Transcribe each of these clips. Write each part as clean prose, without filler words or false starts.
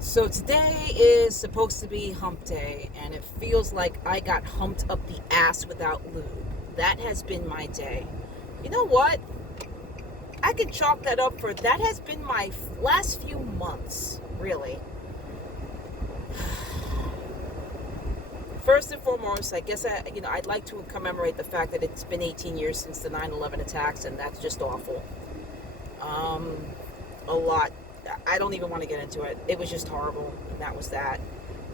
So today is supposed to be hump day, and it feels like I got humped up the ass without lube. That has been my day. You know what? I can chalk that up for that has been my last few months, really. First and foremost, I guess I'd like to commemorate the fact that it's been 18 years since the 9/11 attacks, and that's just awful. A lot. I don't even want to get into it. It was just horrible, and that was that.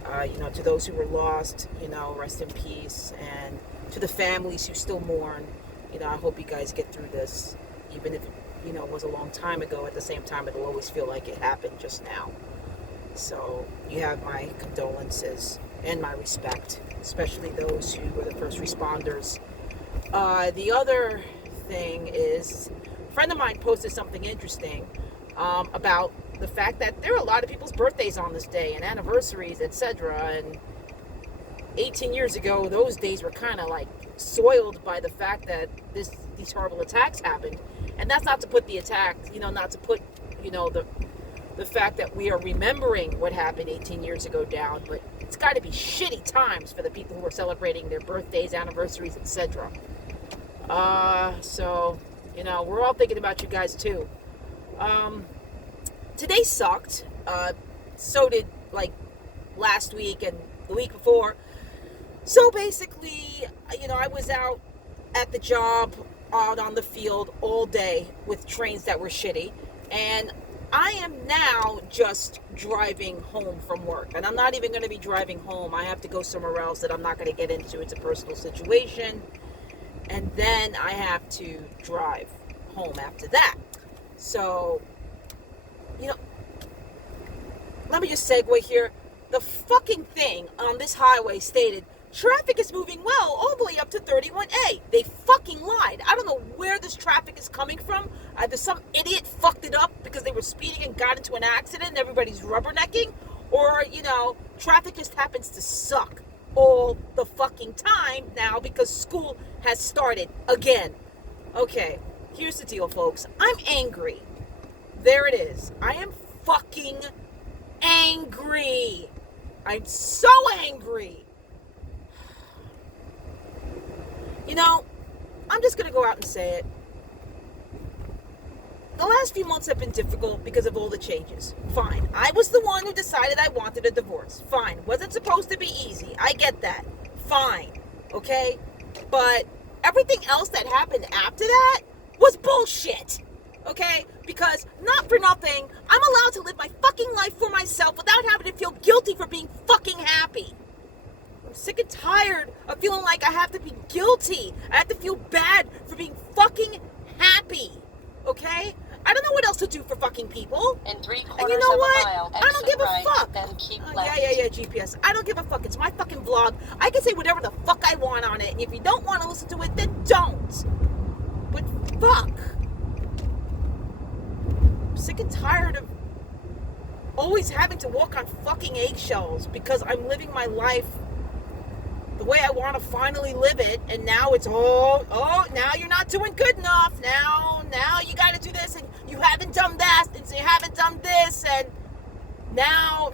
To those who were lost, rest in peace, and to the families who still mourn, I hope you guys get through this, even if it was a long time ago. At the same time, it'll always feel like it happened just now. So you have my condolences and my respect, especially those who were the first responders. The other thing is, a friend of mine posted something interesting about the fact that there are a lot of people's birthdays on this day and anniversaries, etc. And 18 years ago, those days were kind of like soiled by the fact that these horrible attacks happened. And that's not to put the attack, not to put, the fact that we are remembering what happened 18 years ago down, but it's got to be shitty times for the people who are celebrating their birthdays, anniversaries, etc. So, we're all thinking about you guys too. Today sucked. So did last week and the week before. So basically, I was out at the job, out on the field all day with trains that were shitty, and I am now just driving home from work, and I'm not even going to be driving home. I have to go somewhere else that I'm not going to get into. It's a personal situation, and then I have to drive home after that. So, let me just segue here. The fucking thing on this highway stated, traffic is moving well all the way up to 31A. They fucking lied. I don't know where this traffic is coming from. Either some idiot fucked it up because they were speeding and got into an accident and everybody's rubbernecking, or, traffic just happens to suck all the fucking time now because school has started again. Okay, here's the deal, folks. I'm angry. There it is. I am fucking angry. I'm so angry. I'm just going to go out and say it. The last few months have been difficult because of all the changes. Fine. I was the one who decided I wanted a divorce. Fine. Wasn't supposed to be easy. I get that. Fine. Okay? But everything else that happened after that was bullshit. Okay? Because, not for nothing, I'm allowed to live my fucking life for myself without having to feel guilty for being fucking happy. I'm sick and tired of feeling like I have to be guilty. I have to feel bad for being fucking happy. Okay? I don't know what else to do for fucking people. In 3/4 and you know of what? a mile, I don't give right, a fuck. Then keep left. Yeah, GPS. I don't give a fuck. It's my fucking vlog. I can say whatever the fuck I want on it. And if you don't want to listen to it, then don't. But fuck. I'm sick and tired of always having to walk on fucking eggshells because I'm living my life the way I want to finally live it, and now it's now you're not doing good enough. Now you got to do this, and you haven't done that, and so you haven't done this, and now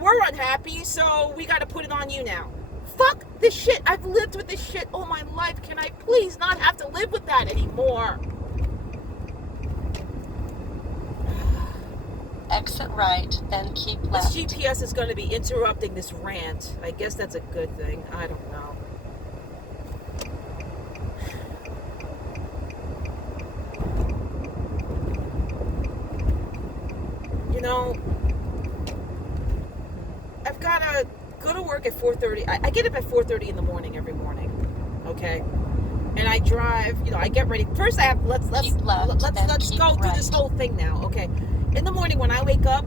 we're unhappy, so we got to put it on you now. Fuck this shit. I've lived with this shit all my life. Can I please not have to live with that anymore? Exit right, then keep left. This GPS is going to be interrupting this rant. I guess that's a good thing. I don't know. I've got to go to work at 4:30. I get up at 4:30 in the morning every morning. Okay? And I drive, I get ready. First let's go through this whole thing now, okay? In the morning when I wake up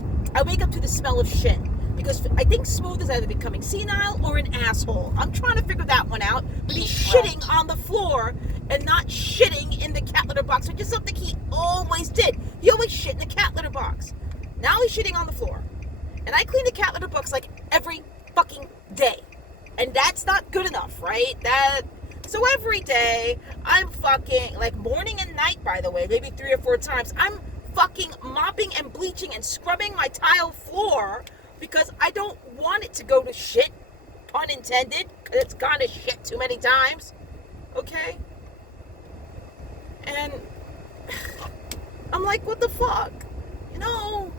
to the smell of shit. Because I think Smooth is either becoming senile or an asshole. I'm trying to figure that one out. But he's shitting on the floor and not shitting in the cat litter box, which is something he always did. He always shit in the cat litter box. Now he's shitting on the floor. And I clean the cat litter box like every fucking day. And that's not good enough, right? So every day, I'm fucking, morning and night, by the way, maybe 3 or 4 times, I'm fucking mopping and bleaching and scrubbing my tile floor because I don't want it to go to shit, pun intended, because it's gone to shit too many times, okay? And I'm like, what the fuck? You know,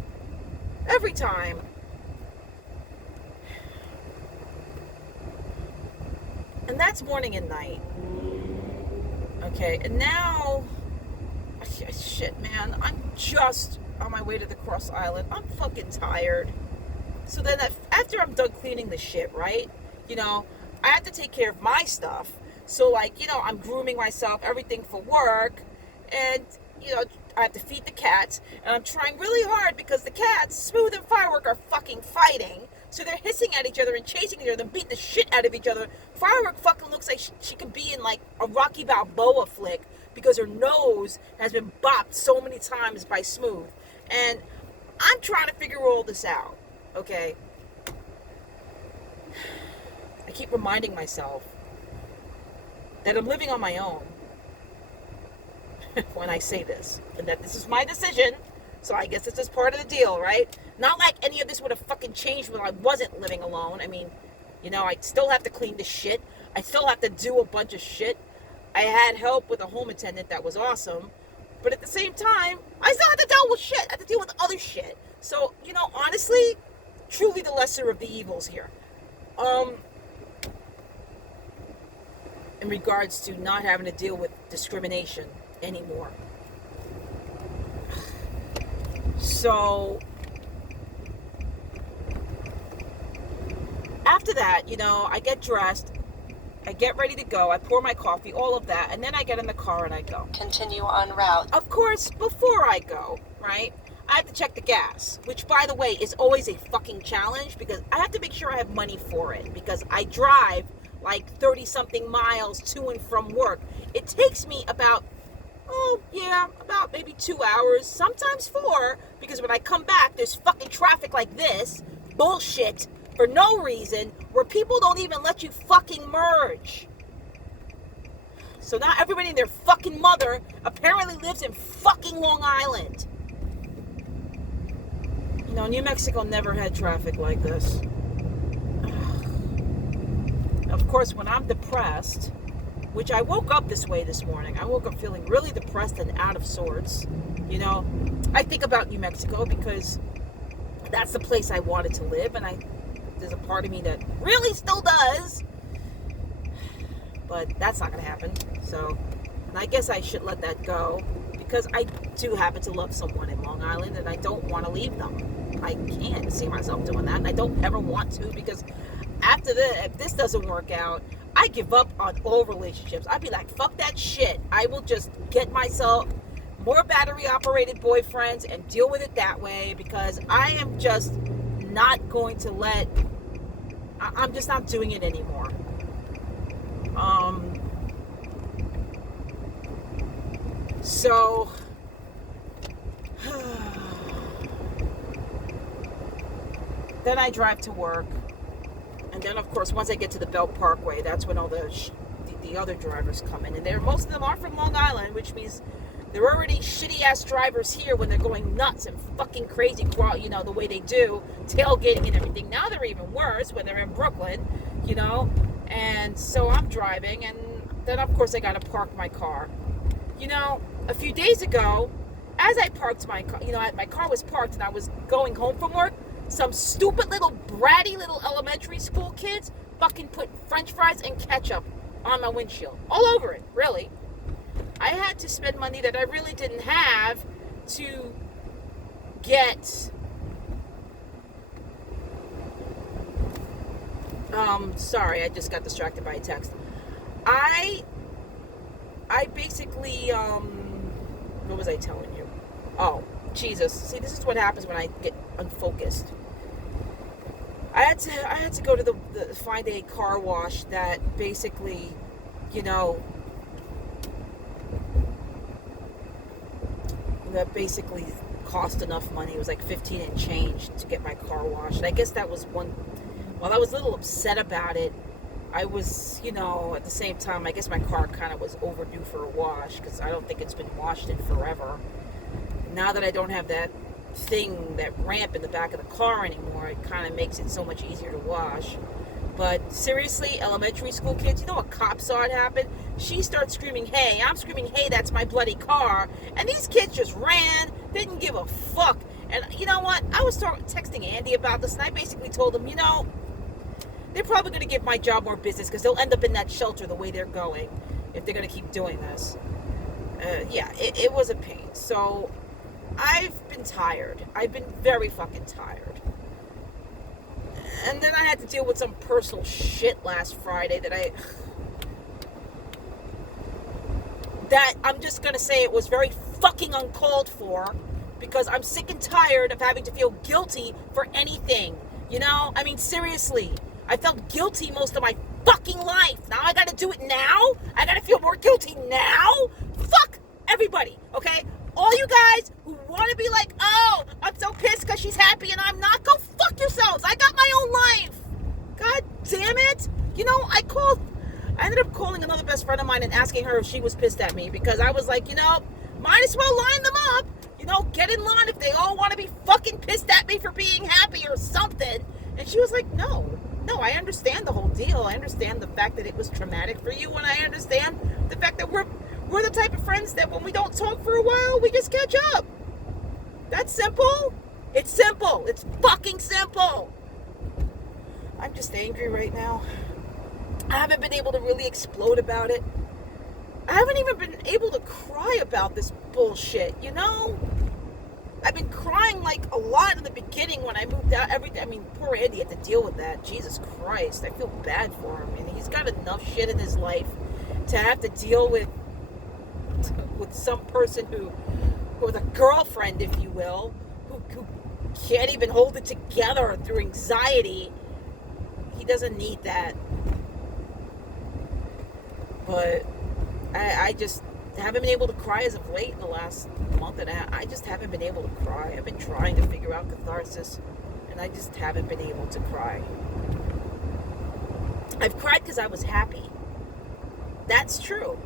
every time. And that's morning and night. Okay, and now, shit, man, I'm just on my way to the Cross Island. I'm fucking tired. So then after I'm done cleaning the shit, right? You know, I have to take care of my stuff. So, like, you know, I'm grooming myself, everything for work. And, you know, I have to feed the cats. And I'm trying really hard because the cats, Smooth and Firework, are fucking fighting. So they're hissing at each other and chasing each other and beating the shit out of each other. Firework fucking looks like she could be in, like, a Rocky Balboa flick because her nose has been bopped so many times by Smooth. And I'm trying to figure all this out, okay? I keep reminding myself that I'm living on my own when I say this. And that this is my decision. So I guess this is part of the deal, right? Not like any of this would have fucking changed when I wasn't living alone. I mean, you know, I still have to clean the shit. I still have to do a bunch of shit. I had help with a home attendant that was awesome. But at the same time, I still have to deal with shit. I have to deal with other shit. So, you know, honestly, truly the lesser of the evils here. In regards to not having to deal with discrimination anymore. So, after that, you know, I get dressed, I get ready to go, I pour my coffee, all of that, and then I get in the car and I go. Continue on route. Of course, before I go, right, I have to check the gas, which, by the way, is always a fucking challenge because I have to make sure I have money for it because I drive like 30-something miles to and from work. It takes me about maybe 2 hours, sometimes 4, because when I come back, there's fucking traffic like this, bullshit, for no reason, where people don't even let you fucking merge. So now everybody and their fucking mother apparently lives in fucking Long Island. You know, New Mexico never had traffic like this. Of course, when I'm depressed, which I woke up this way this morning. I woke up feeling really depressed and out of sorts. You know, I think about New Mexico because that's the place I wanted to live, and there's a part of me that really still does. But that's not going to happen. So, and I guess I should let that go because I do happen to love someone in Long Island, and I don't want to leave them. I can't see myself doing that, and I don't ever want to because after this, if this doesn't work out, I give up on all relationships. I'd be like, fuck that shit. I will just get myself more battery-operated boyfriends and deal with it that way because I am just not going to I'm just not doing it anymore. So, then I drive to work. And then, of course, once I get to the Belt Parkway, that's when all the other drivers come in. And most of them are from Long Island, which means they're already shitty-ass drivers here when they're going nuts and fucking crazy, you know, the way they do, tailgating and everything. Now they're even worse when they're in Brooklyn, you know. And so I'm driving, and then, of course, I got to park my car. You know, a few days ago, as I parked my car, you know, my car was parked and I was going home from work, some stupid little bratty little elementary school kids fucking put french fries and ketchup on my windshield. All over it, really. I had to spend money that I really didn't have to get sorry, I just got distracted by a text. I basically what was I telling you? Oh, Jesus. See, this is what happens when I get unfocused. I had to go to find a car wash that basically, you know, that basically cost enough money. It was like 15 and change to get my car washed. And I guess that was one, while I was a little upset about it, I was, you know, at the same time, I guess my car kind of was overdue for a wash because I don't think it's been washed in forever. Now that I don't have that thing, that ramp in the back of the car anymore, it kind of makes it so much easier to wash. But seriously, elementary school kids, you know, a cop saw it happen. She starts screaming, hey, I'm screaming, hey, that's my bloody car. And these kids just ran, didn't give a fuck. And you know what? I was texting Andy about this, and I basically told him, you know, they're probably going to give my job more business because they'll end up in that shelter the way they're going if they're going to keep doing this. Yeah, it was a pain. So I've been tired. I've been very fucking tired. And then I had to deal with some personal shit last Friday that I'm just going to say it was very fucking uncalled for, because I'm sick and tired of having to feel guilty for anything. You know? I mean, seriously. I felt guilty most of my fucking life. Now I gotta do it now? I gotta feel more guilty now? Fuck everybody, okay? All you guys who want to be like, oh, I'm so pissed because she's happy and I'm not, go fuck yourselves. I got my own life. God damn it. You know, I ended up calling another best friend of mine and asking her if she was pissed at me, because I was like, you know, might as well line them up. You know, get in line if they all want to be fucking pissed at me for being happy or something. And she was like, no, I understand the whole deal. I understand the fact that it was traumatic for you, and I understand the fact that we're the type of friends that when we don't talk for a while, we just catch up. That's simple. It's simple. It's fucking simple. I'm just angry right now. I haven't been able to really explode about it. I haven't even been able to cry about this bullshit, you know? I've been crying like a lot in the beginning when I moved out. I mean, poor Andy had to deal with that. Jesus Christ, I feel bad for him. And he's got enough shit in his life to have to deal with some person with a girlfriend, if you will, who can't even hold it together through anxiety. He doesn't need that. But I just haven't been able to cry as of late in the last month and a half. I just haven't been able to cry. I've been trying to figure out catharsis, and I just haven't been able to cry. I've cried because I was happy. That's true.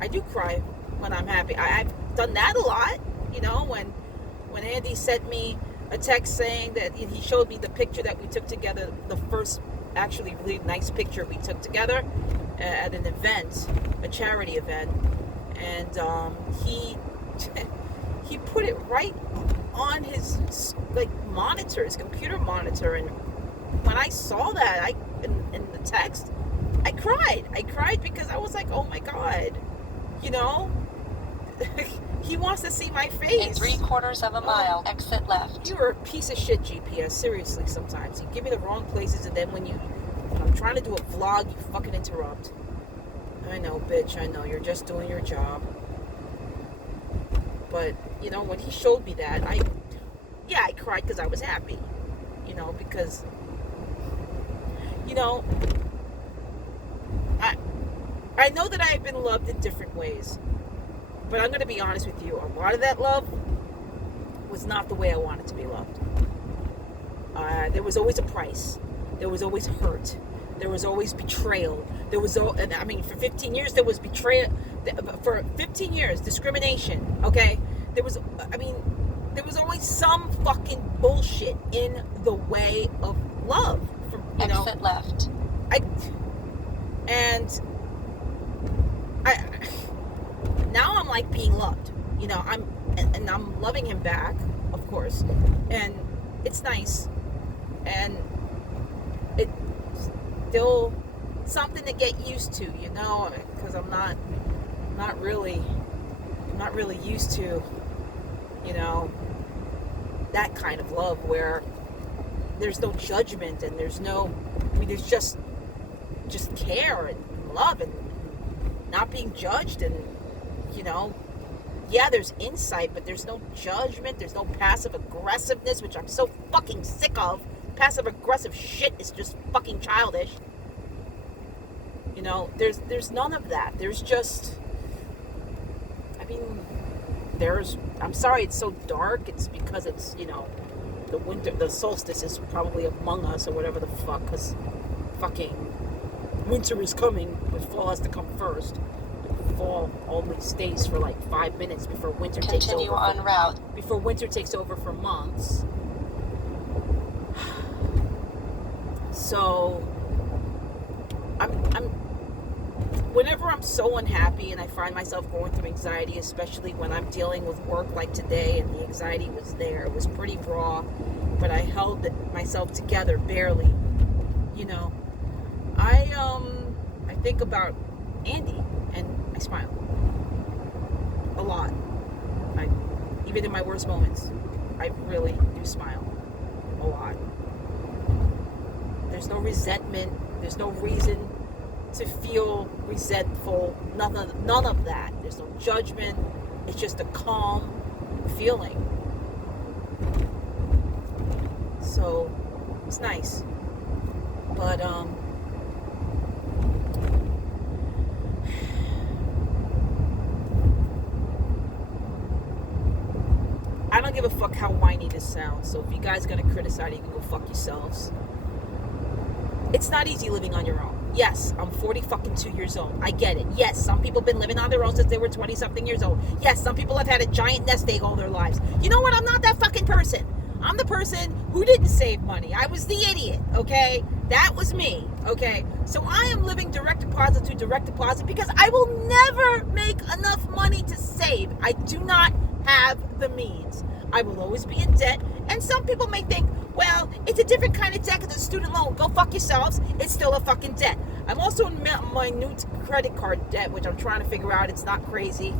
I do cry when I'm happy. I've done that a lot. You know, when Andy sent me a text saying that he showed me the picture that we took together, the first actually really nice picture we took together at an event, a charity event, and he put it right on his monitor, his computer monitor, and when I saw that, in the text, I cried because I was like, oh my God, you know, he wants to see my face. In 3/4 of a mile, exit left. You're a piece of shit, GPS. Seriously, sometimes you give me the wrong places, and then when I'm trying to do a vlog, you fucking interrupt. I know, bitch. I know. You're just doing your job. But you know, when he showed me that, I cried because I was happy. You know, because you know, I know that I have been loved in different ways. But I'm going to be honest with you. A lot of that love was not the way I wanted to be loved. There was always a price. There was always hurt. There was always betrayal. For 15 years, there was betrayal. For 15 years, discrimination. Okay? There was always some fucking bullshit in the way of love. Exit left. Now I'm like being loved, you know, I'm loving him back, of course, and it's nice, and it's still something to get used to, you know, because I'm not really used to, you know, that kind of love where there's no judgment and there's just care and love and not being judged, and you know, yeah, there's insight, but there's no judgment, there's no passive aggressiveness, which I'm so fucking sick of. Passive aggressive shit is just fucking childish. You know, there's none of that. There's just, I'm sorry it's so dark. It's because it's, you know, the solstice is probably among us or whatever the fuck, because fucking winter is coming, but fall has to come first. fall only stays for like 5 minutes before winter Continue on route. Before winter takes over for months. So whenever I'm so unhappy and I find myself going through anxiety, especially when I'm dealing with work like today, and the anxiety was there, it was pretty raw, but I held myself together barely. I think about Andy and I smile a lot. Even in my worst moments, I really do smile a lot. There's no resentment. There's no reason to feel resentful. None of that. There's no judgment. It's just a calm feeling. So it's nice. But I don't give a fuck how whiny this sounds. So if you guys are gonna criticize it, you can go fuck yourselves. It's not easy living on your own. Yes, I'm 42 years old. I get it. Yes, some people have been living on their own since they were 20-something years old. Yes, some people have had a giant nest egg all their lives. You know what? I'm not that fucking person. I'm the person who didn't save money. I was the idiot, okay? That was me, okay? So I am living direct deposit to direct deposit because I will never make enough money to save. I do not have the means. I will always be in debt. And some people may think, well, it's a different kind of debt because it's a student loan. Go fuck yourselves. It's still a fucking debt. I'm also in minute credit card debt, which I'm trying to figure out. It's not crazy.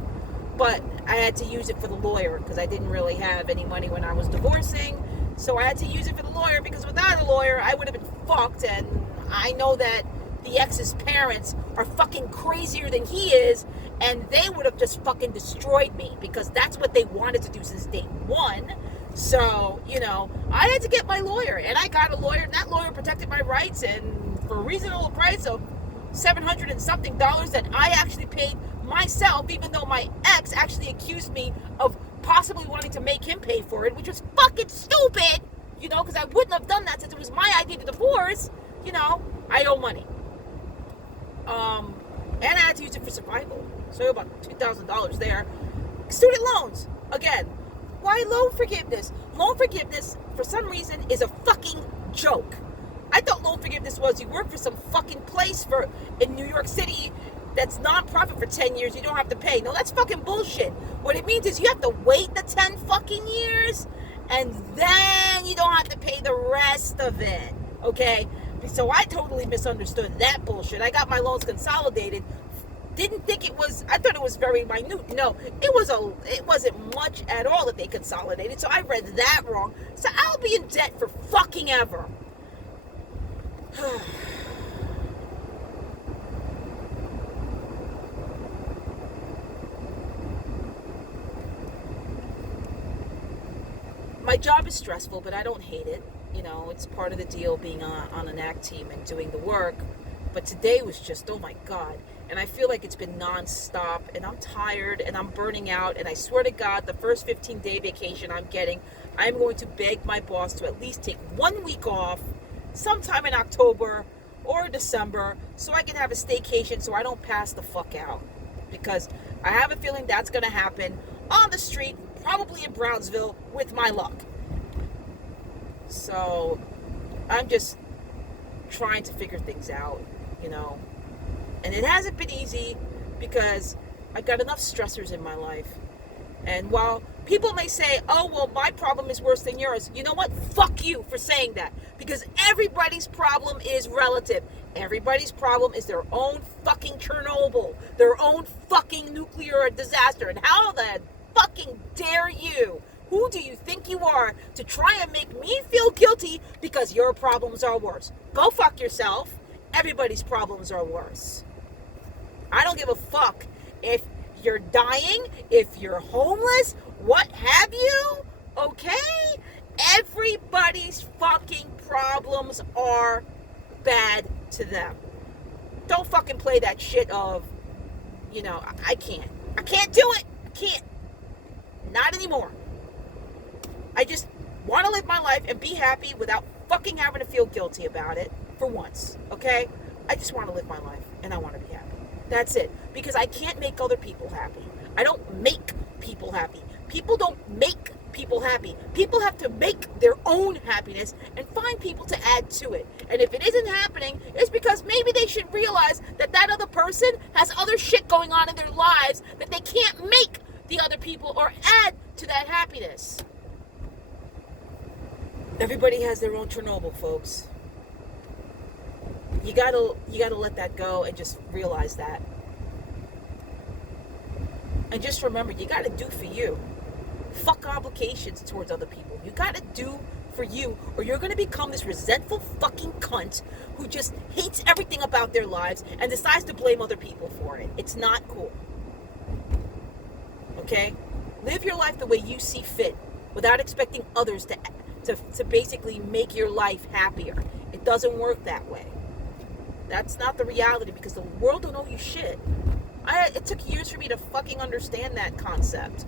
But I had to use it for the lawyer because I didn't really have any money when I was divorcing. So I had to use it for the lawyer because without a lawyer, I would have been fucked. And I know that the ex's parents are fucking crazier than he is. And they would have just fucking destroyed me because that's what they wanted to do since day one. So, I had to get my lawyer. And I got a lawyer. And that lawyer protected my rights. And for a reasonable price of $700 and something that I actually paid myself, even though my ex actually accused me of possibly wanting to make him pay for it, which was fucking stupid, because I wouldn't have done that since it was my idea to divorce. I owe money. And I had to use it for survival. So about $2,000 there. Student loans, again. Why loan forgiveness? Loan forgiveness, for some reason, is a fucking joke. I thought loan forgiveness was you work for some fucking place in New York City that's non-profit for 10 years, you don't have to pay. No, that's fucking bullshit. What it means is you have to wait the 10 fucking years, and then you don't have to pay the rest of it, okay? So I totally misunderstood that bullshit. I got my loans consolidated. Didn't think I thought it was very minute. No, it wasn't much at all that they consolidated, so I read that wrong. So I'll be in debt for fucking ever. My job is stressful, but I don't hate it. It's part of the deal being on an ACT team and doing the work. But today was just, oh my God. And I feel like it's been nonstop, and I'm tired, and I'm burning out. And I swear to God, the first 15-day vacation I'm getting, I'm going to beg my boss to at least take 1 week off sometime in October or December so I can have a staycation so I don't pass the fuck out. Because I have a feeling that's going to happen on the street, probably in Brownsville, with my luck. So I'm just trying to figure things out, And it hasn't been easy because I've got enough stressors in my life. And while people may say, oh, well, my problem is worse than yours, you know what? Fuck you for saying that. Because everybody's problem is relative. Everybody's problem is their own fucking Chernobyl, their own fucking nuclear disaster. And how the fucking dare you? Who do you think you are to try and make me feel guilty because your problems are worse? Go fuck yourself. Everybody's problems are worse. I don't give a fuck if you're dying, if you're homeless, what have you, okay? Everybody's fucking problems are bad to them. Don't fucking play that shit of, I can't. I can't do it. I can't. Not anymore. I just want to live my life and be happy without fucking having to feel guilty about it for once, okay? I just want to live my life and I want to be happy. That's it. Because I can't make other people happy. I don't make people happy. People don't make people happy. People have to make their own happiness and find people to add to it. And if it isn't happening, it's because maybe they should realize that that other person has other shit going on in their lives that they can't make the other people or add to that happiness. Everybody has their own Chernobyl, folks. You gotta let that go and just realize that. And just remember, you gotta do for you. Fuck obligations towards other people. You gotta do for you, or you're gonna become this resentful fucking cunt who just hates everything about their lives and decides to blame other people for it. It's not cool. Okay? Live your life the way you see fit without expecting others to basically make your life happier. It doesn't work that way. That's not the reality, because the world don't owe you shit. It took years for me to fucking understand that concept.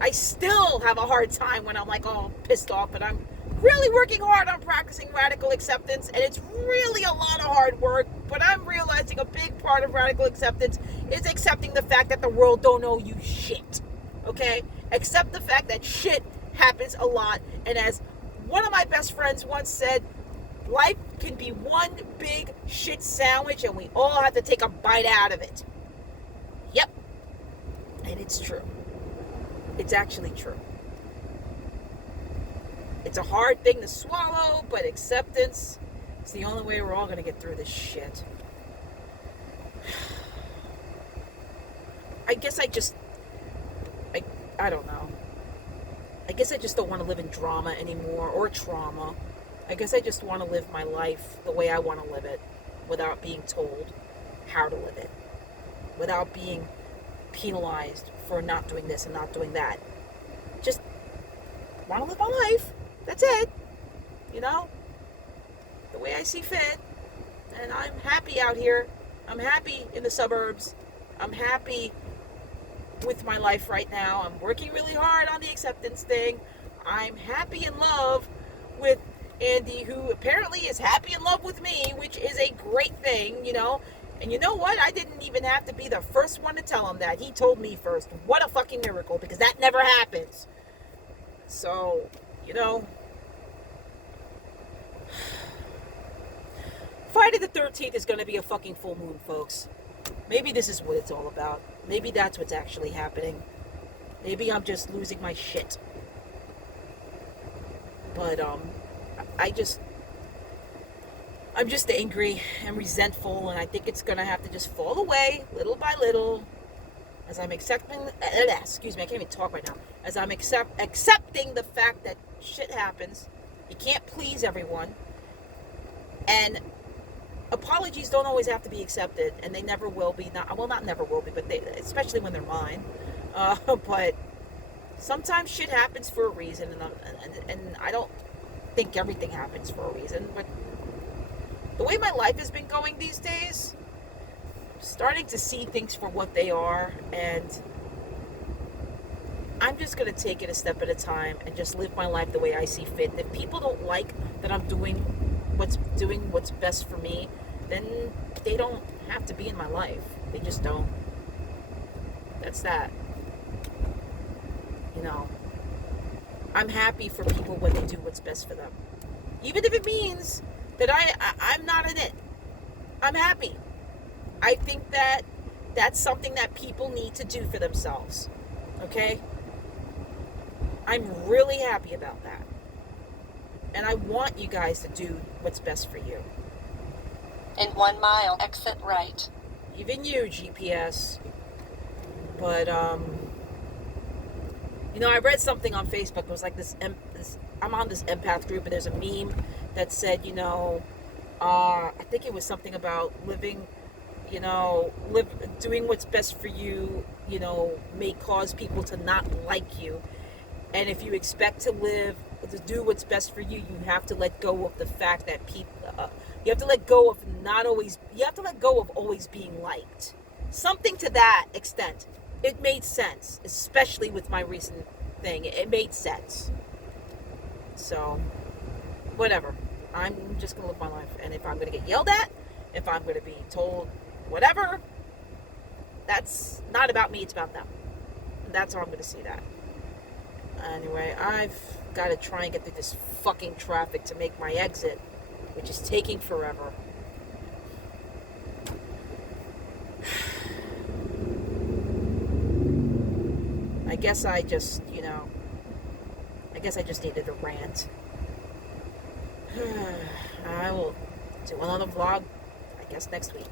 I still have a hard time when I'm like all pissed off, but I'm really working hard on practicing radical acceptance, and it's really a lot of hard work, but I'm realizing a big part of radical acceptance is accepting the fact that the world don't owe you shit. Okay? Accept the fact that shit happens a lot, and as one of my best friends once said, life can be one big shit sandwich and we all have to take a bite out of it. Yep. And it's true. It's actually true. It's a hard thing to swallow, but acceptance is the only way we're all going to get through this shit. I guess I don't know. I guess I just don't want to live in drama anymore, or trauma. I guess I just want to live my life the way I want to live it, without being told how to live it, without being penalized for not doing this and not doing that. Just want to live my life. That's it. You know? The way I see fit. And I'm happy out here. I'm happy in the suburbs. I'm happy with my life right now. I'm working really hard on the acceptance thing. I'm happy in love with Andy, who apparently is happy in love with me, which is a great thing, you know. And you know what? I didn't even have to be the first one to tell him that. He told me first. What a fucking miracle, because that never happens. So, you know, Friday the 13th is going to be a fucking full moon, folks. Maybe this is what it's all about. Maybe that's what's actually happening. Maybe I'm just losing my shit. But, I'm just angry and resentful, and I think it's going to have to just fall away little by little as I'm accepting, excuse me, I can't even talk right now, as I'm accepting the fact that shit happens. You can't please everyone, and apologies don't always have to be accepted, and they never will be, not never will be, but especially when they're mine, but sometimes shit happens for a reason, and I don't think everything happens for a reason, but the way my life has been going these days, I'm starting to see things for what they are, and I'm just going to take it a step at a time and just live my life the way I see fit. And if people don't like that I'm doing what's best for me, then they don't have to be in my life. They just don't. That's that. You know, I'm happy for people when they do what's best for them. Even if it means that I'm not in it. I'm happy. I think that that's something that people need to do for themselves. Okay? I'm really happy about that. And I want you guys to do what's best for you. In 1 mile, exit right. Even you, GPS. But, you know, I read something on Facebook. It was like this I'm on this empath group, and there's a meme that said, you know, I think it was something about living, you know, doing what's best for you, you know, may cause people to not like you. And if you expect to do what's best for you, you have to let go of the fact that people, you have to let go of always being liked. Something to that extent. It made sense, especially with my recent thing. It made sense. So, whatever. I'm just going to live my life. And if I'm going to get yelled at, if I'm going to be told whatever, That's not about me, it's about them. That's how I'm going to see that. Anyway, I've got to try and get through this fucking traffic to make my exit, which is taking forever. I guess I just needed a rant. I will do another vlog, I guess, next week.